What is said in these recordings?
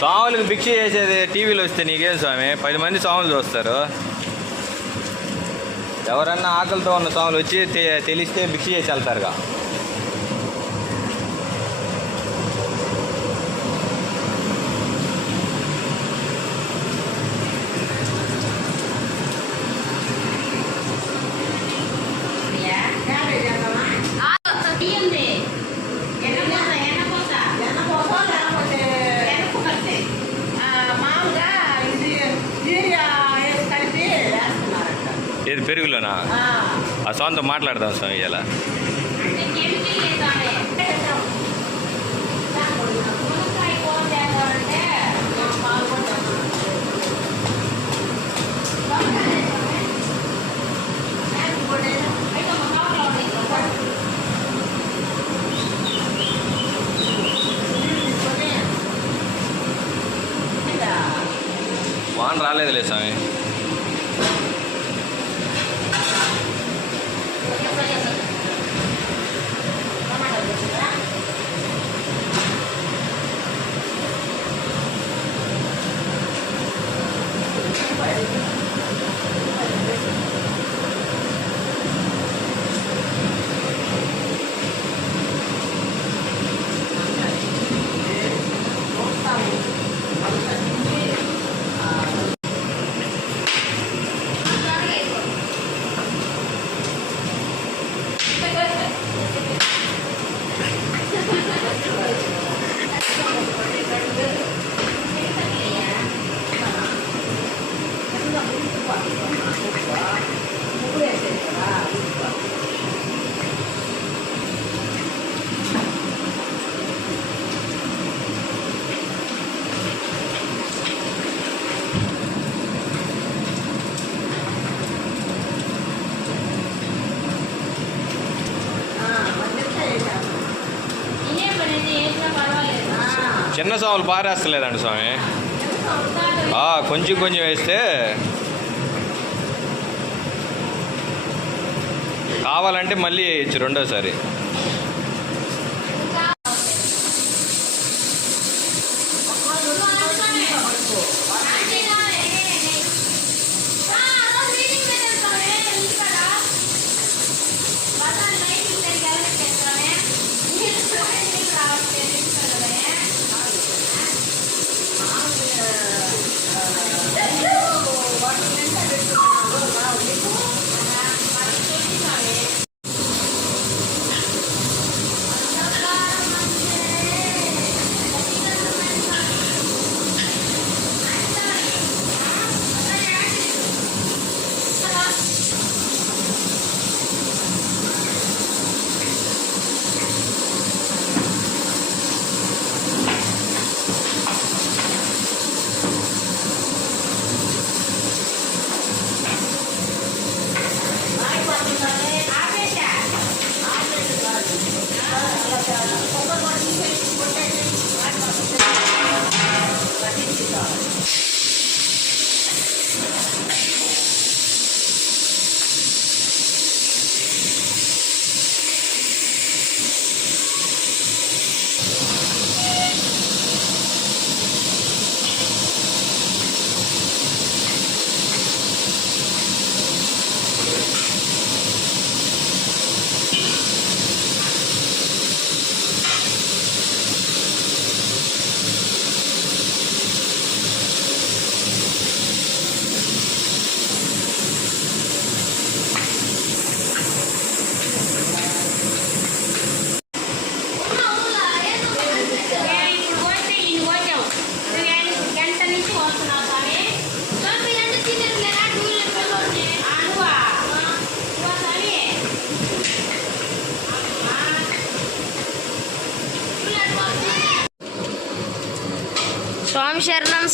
స్వాములకు భిక్ష చేసేది టీవీలో వస్తే నీకేం స్వామి. పది మంది స్వాములు చూస్తారు. ఎవరన్నా ఆకలితో ఉన్న స్వాములు వచ్చి తెలిస్తే భిక్ష చేసి వెళ్తారుగా. స్వామితో మాట్లాడదాం స్వామి ఇలా అంటే కెమికల్ వేసాలి ఆ, చిన్న స్వాములు పారేస్తలేదండి స్వామి. కొంచెం కొంచెం వేస్తే కావాలంటే మళ్ళీ వేయచ్చు రెండోసారి. 私たちの顔は、おいでほーんと、まだ一緒に食べる。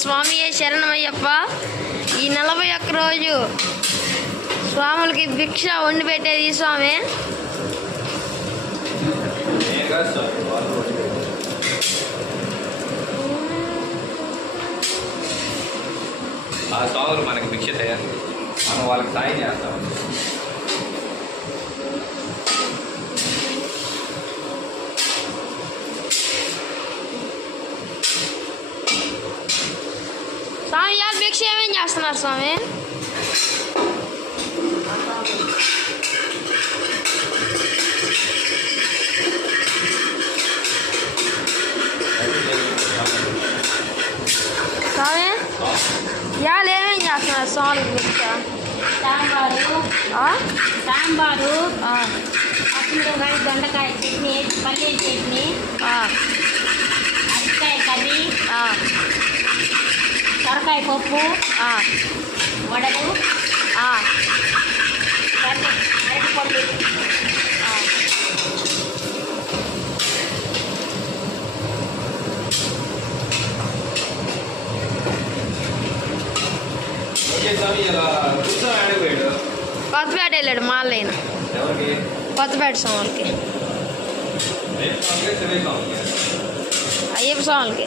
స్వామియే శరణమయ్యప్ప. ఈ నలభై ఒక్క రోజు స్వాములకి భిక్ష వండి పెట్టేది స్వామి. ఆ స్వాములు మనకి భిక్ష చేయాలి. మనం వాళ్ళకి సాయం చేస్తాం. చేస్తున్నారు స్వామి? స్వామి? ఇవాళ ఏమేం చేస్తున్నారు స్వామికి భిక్ష సాంబారు పచ్చిమిరపకాయ దొండకాయ చట్నీ పల్లీల చట్నీ ఆ, అరటికాయ కర్రీ సొరకాయ పప్పు ఆ, వడలు ఆ, అరటి అరటిపళ్ళు ఆ. ఓకే స్వామి ఇలా కూర్చొని ఆడిపోయాడు కొత్తపేట వెళ్ళాడు మాలైన కొత్తపేట స్వాములకి రేపు స్వామికి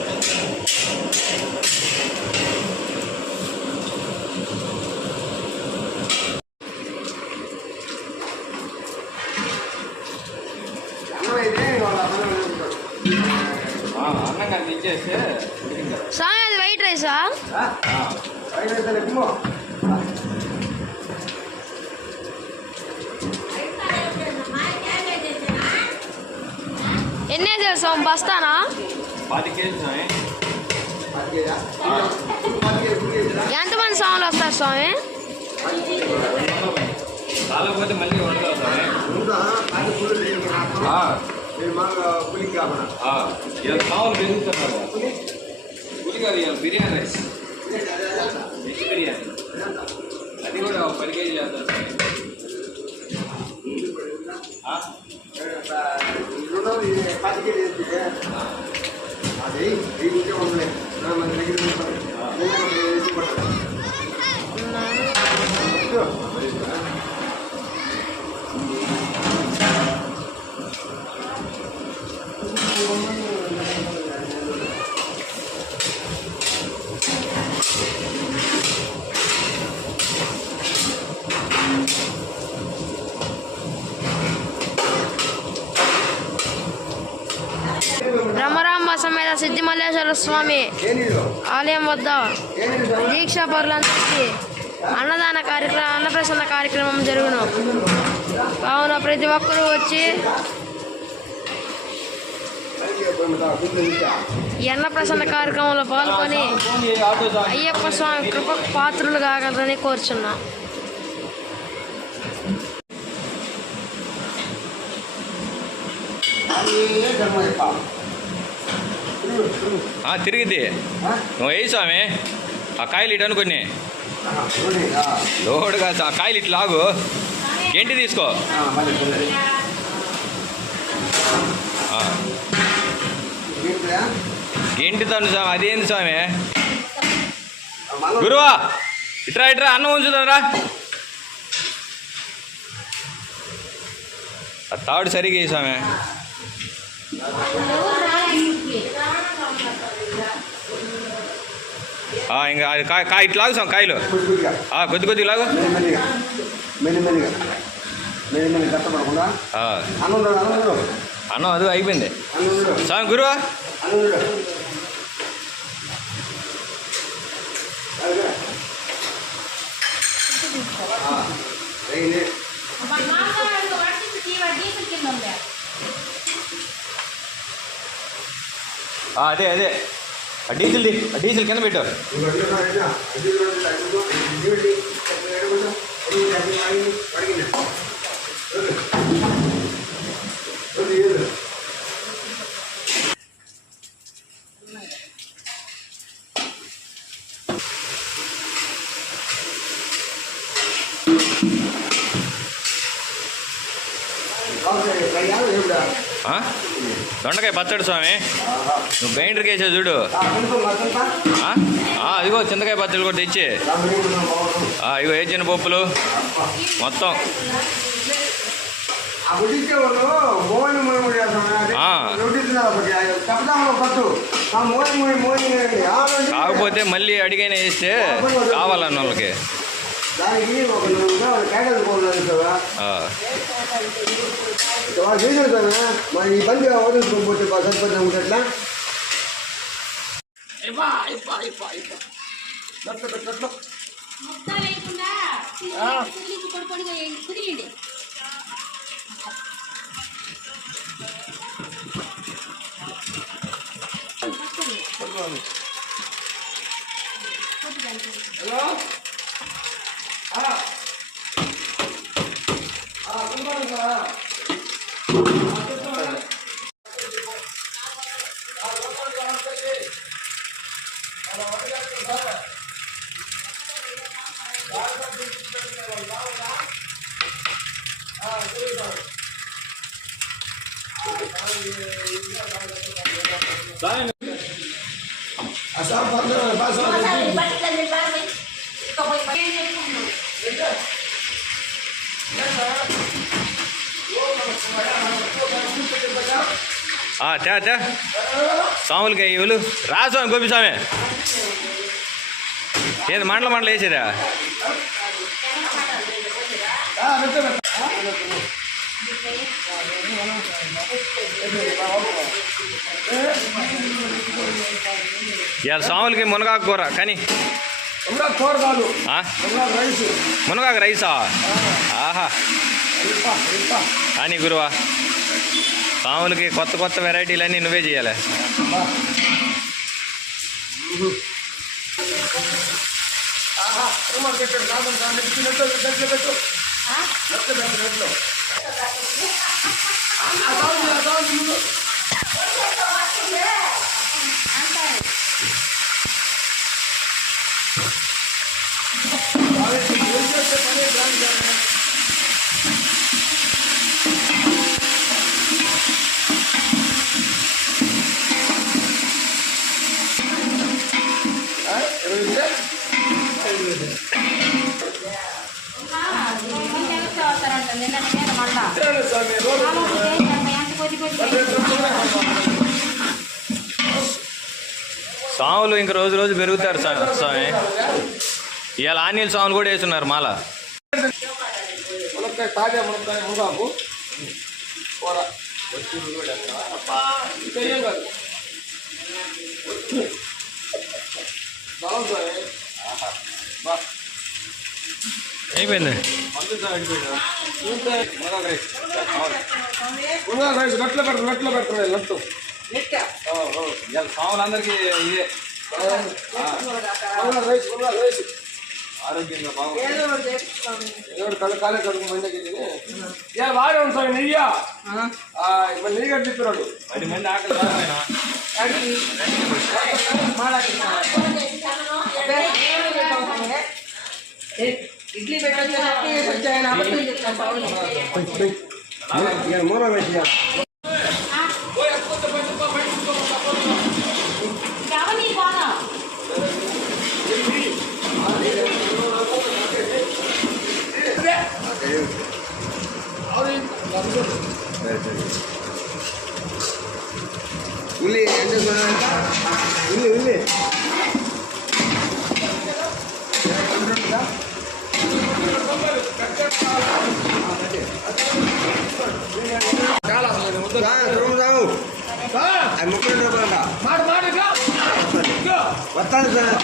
శివయ్య స్వామికి అయ్యప్ప స్వాములకి ఆ, అన్నం కానీ ఇచ్చేస్తే ఉడికింది కదా. స్వామి అది వైట్ రైసా ఆ, ఎన్ని వేసారు స్వామి బస్తానా పాతి కేజీ స్వామి ఎంతమంది స్వాములు వస్తారు స్వామి కాకపోతే మళ్ళీ వండుతావు స్వామి ఆ, ఆ, ఇలా మామూలు పెరుగుతున్నారు పులి కాదు ఇవాళ బిర్యానీ రైస్ వెజ్ బిర్యానీ అది కూడా ఒక పది కేజీ చేస్తారు స్వామి ఆ? આજે એ જ કહેવાનું નામ લઈ રહ્યું స్వామి ఆలయం వద్ద దీక్షా పరులందరికీ అన్నదాన కార్యక్రమం అన్నప్రసన్న కార్యక్రమం జరుగును. కావున ప్రతి ఒక్కరూ వచ్చి అన్నప్రసన్న కార్యక్రమంలో పాల్గొని అయ్యప్ప స్వామి కృపకు పాత్రులు కాగలరని కోరుచున్నాం. ఆ, తిరిగిద్ది. నువ్వు వేయి స్వామి ఆ కాయలు ఇటు అనుకుని. కాదు ఆ కాయలు ఇటు లాగు. గెంటి తీసుకో. గెంటి తను స్వామి అదేంది స్వామి? గురువా ఇట్రా ఇట్రా అన్నం ఉంచుతారా ఆ తాడు సరిగా స్వామి. ఇంకా కాయ కాయ లాగు కాయలు. కొద్ది కొద్ది కొద్దిగా లాగు అన్నం అది అయిపోయింది. సార్ గురువా? అదే అదే. ఆ డీజిల్ ది ఆ డీజిల్ కింద పెట్టు ఆ? దొండకాయ పచ్చడి స్వామి. నువ్వు గ్రైండర్కి వేసే చూడు. అదిగో చింతకాయ పచ్చడి కూడా తెచ్చి. ఆ, ఇగో వేసిన పప్పులు మొత్తం. కాకపోతే మళ్ళీ అడిగైనా వేస్తే కావాలన్న వాళ్ళకి. దానికి ఒక నాలుగు కేటలు పోలేదు ఆ, వాళ్ళు చేసేది మరి ఈ బండి వదిలిపోతే సరిపోతే ఉంటుంట్లా అయిపో అయిపో అయిపో అయిపో ఆ, అట్టే స్వాములకి ఇవ్వలు రా స్వామి గోపి స్వామి. ఏంది మండల మండలం వేసారా? ఇవాళ స్వాములకి మునగాకు కూర కానీ. కూర కాదు మునగాకు రైసా? ఆహా. కానీ గురువా. స్వాములకి కొత్త కొత్త వెరైటీలన్నీ నువ్వే చేయాలి ఆహా కొద్ది స్వాములు ఇంక రోజు రోజు పెరుగుతారు స్వామి. ఇవాళ ఆనియల్ సాములు కూడా వేస్తున్నారు మాల. తాజా మునక్కాయ మునగాకు కూర అబ్బా, ఇంకా ఏం కాదు బాగుంది ఆహా బా అయిపోయింది మునగాకు రైస్ మునగాకు రైస్ గట్లో పెట్టరు గట్లో పెట్టరు లట్టు స్వాములందరికీ ఇదే మునగాకు రైస్ మునగాకు రైస్ ఆరోగ్యంగా బాగుంది ఏదో ఒకటి చేసుకోండి. ఎవరు కళ్ళు కాలే కడుగు మండకి ఇవాళ బాగానే ఉంది స్వామి నెయ్యి మరి నెయ్యి కట్టి చెప్పినాడు పది మంది ఆకలి కాదు ఇడ్లీ పెట్టొచ్చు అది ముప్పై రూపాయలంట వస్తాను సార్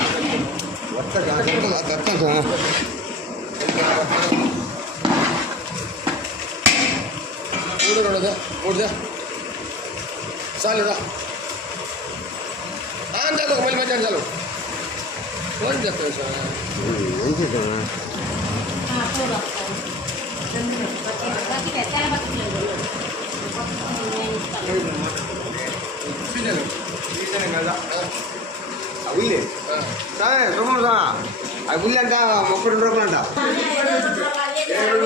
వస్తా వస్తాను సార్ మూడు రెండు మూడు చాలు రా మళ్ళీ మధ్యాహ్నం చాలు ఫోన్ చెప్తాను సార్ ఏం చేస్తాను బతికలేదు ఉల్లి సరే రూపం ఆ ఉల్లి అంట ముప్పై రెండు రూపాయలు అంట ఏడు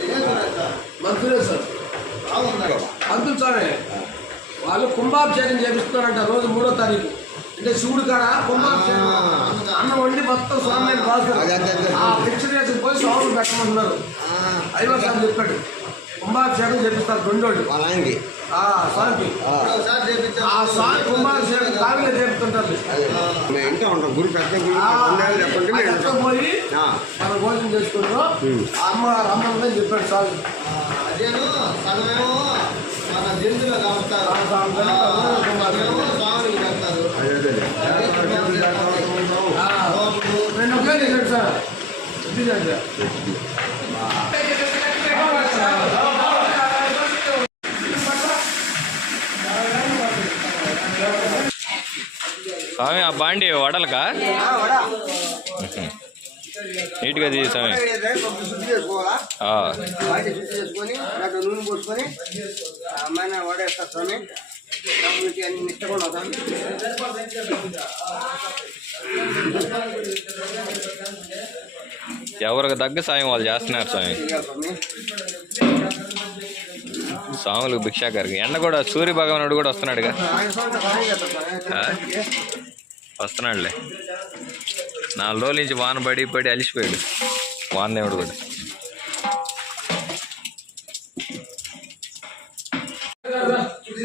తినపడంట మంత్రులే సార్. మంత్రులు వాళ్ళు కుంభాభిషేకం చేపిస్తున్నారంట రోజు మూడో తారీఖు. అంటే శివుడు కాడ అన్నం వండి మొత్తం స్వామి. ఆ చేసి పోయి స్వామిని పెట్టమంటున్నారు. అయ్యో సార్ చెప్పాడు. కుంభాభిషేకం చేపిస్తారు రెండోళ్ళు. వాళ్ళ ఆయనకి. ఆ స్వామికి. ఆ. ఆ స్వామి కుంభాభిషేకం కావిలే చేపుతుంటారు అదే. మేము ఇంకా ఉంటాం. గురి పెద్ద గురి. పోయి. మనం భోజనం చేసుకుంటాం. అమ్మ అమ్మ చెప్పాడు స్వామి. అదేను సగమేమో మన జంతువులు స్వామి. రెండు చేశాడు సార్ ఇది స్వామి ఆ బాండి వడలకా? ఆ, వడా. నీట్గా తీ స్వామి నూనె పోసుకొని మన వడేస్తారు స్వామి. ఎవరికి తగ్గ సాయం వాళ్ళు చేస్తున్నారు స్వామి. స్వాములు భిక్షాకారికి ఎండ కూడా సూర్య భగవానుడు కూడా వస్తున్నాడుగా. వస్తున్నాడులే. నాలుగు రోజుల నుంచి వాన పడి పడి అలిసిపోయాడు. వానదేవుడు కూడా. శుద్ధి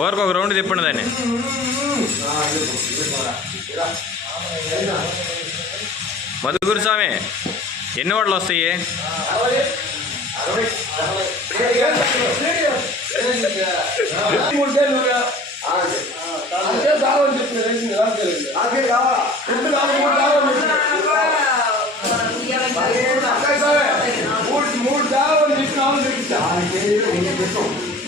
ఊరికి ఒక రౌండ్ తిప్పండి దాన్ని ఆ, ఇదిగో, ఇదిగో రా. ఇలా. మధుగురు స్వామి ఎన్ని ఓట్లు వస్తాయి అరవై, అరవై. మూడు కేజీలు ఉన్నాయా? ఆ, అదే. అంతే కావాలని చెప్పింది రేషన్ రాలేదు నాకే కావాలా? రెండు కావాలి మూడు కావాలని చెప్పింది అక్కడ సరే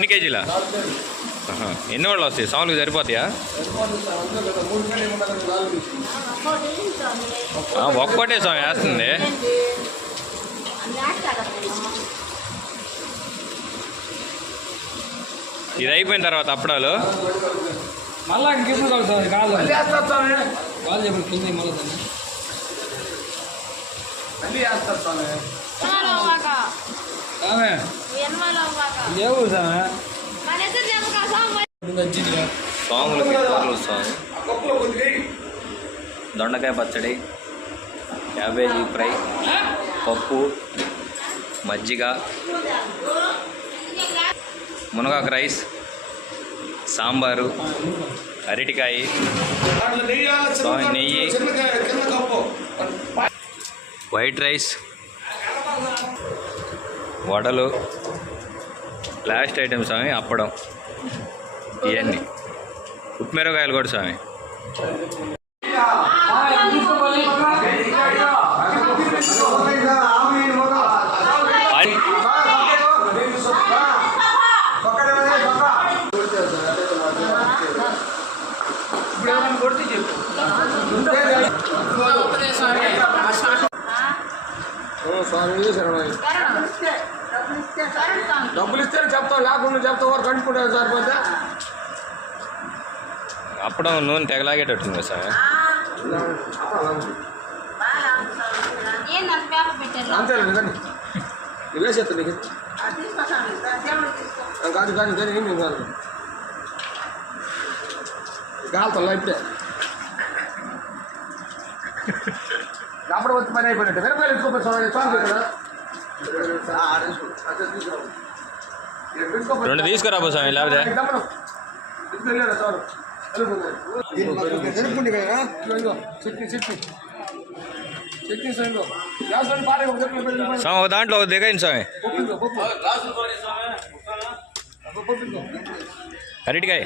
ఎన్ని కేజీలా. ఎన్ని వాళ్ళు వస్తాయి? సాములకు సరిపోతాయా? ఒక్కటే స్వామి వేస్తుంది. ఇది అయిపోయిన తర్వాత అప్పడాలు? మళ్ళా ఇంకెప్పుడు కలుగుతుంది కాదు. చెప్పండి మళ్ళీ మళ్ళీ వేస్తారు స్వామి ఏ ఊరు సామె సాంగ్ దొండకాయ పచ్చడి క్యాబేజీ ఫ్రై పప్పు మజ్జిగ మునగాకు రైస్ సాంబారు అరటికాయ నెయ్యి వైట్ రైస్ వడలు లాస్ట్ ఐటమ్ స్వామి అప్పడం ఇవన్నీ ఉప్మిరకాయలు కూడా స్వామి ఆవు నీళ్ళు డబ్బులు ఇస్తేనే చెప్తాం లేకుండా చెప్తా వారు కంటుకుంటారు సరిపోతే అప్పుడు నూనె తెగలాగేటట్టుంది సార్. నువ్వే చెప్తా నీకు. కాదు కాదు కానీ ఏం కాదు కాలుతో లైఫ్టే కాబట్టి వచ్చి పని అయిపోయినట్టు. మిరపకాయలు ఎక్కువ చూడండి చూడండి रण दीस करा बस आई लाव जाए सम देखा इन समय हरिट गए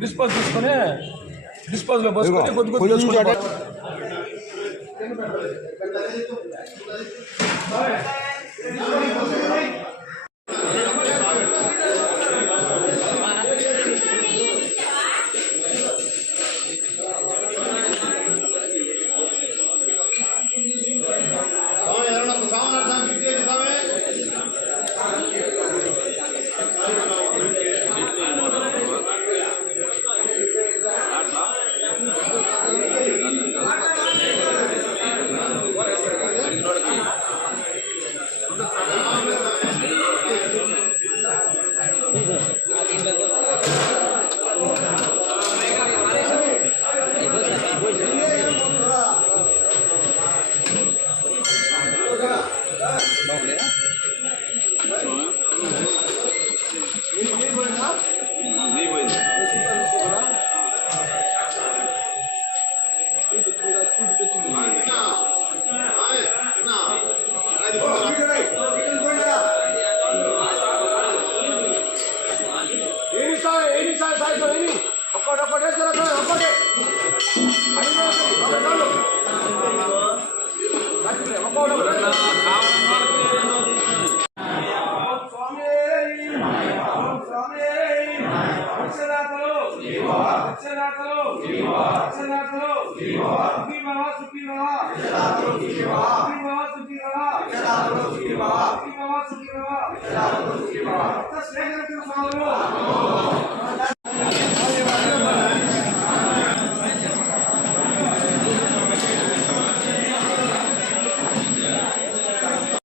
డిస్పోజ్ తీసుకొని డిస్పోజ్లో పోసుకొని కొద్ది కొద్ది చూసుకుంటా Thank you.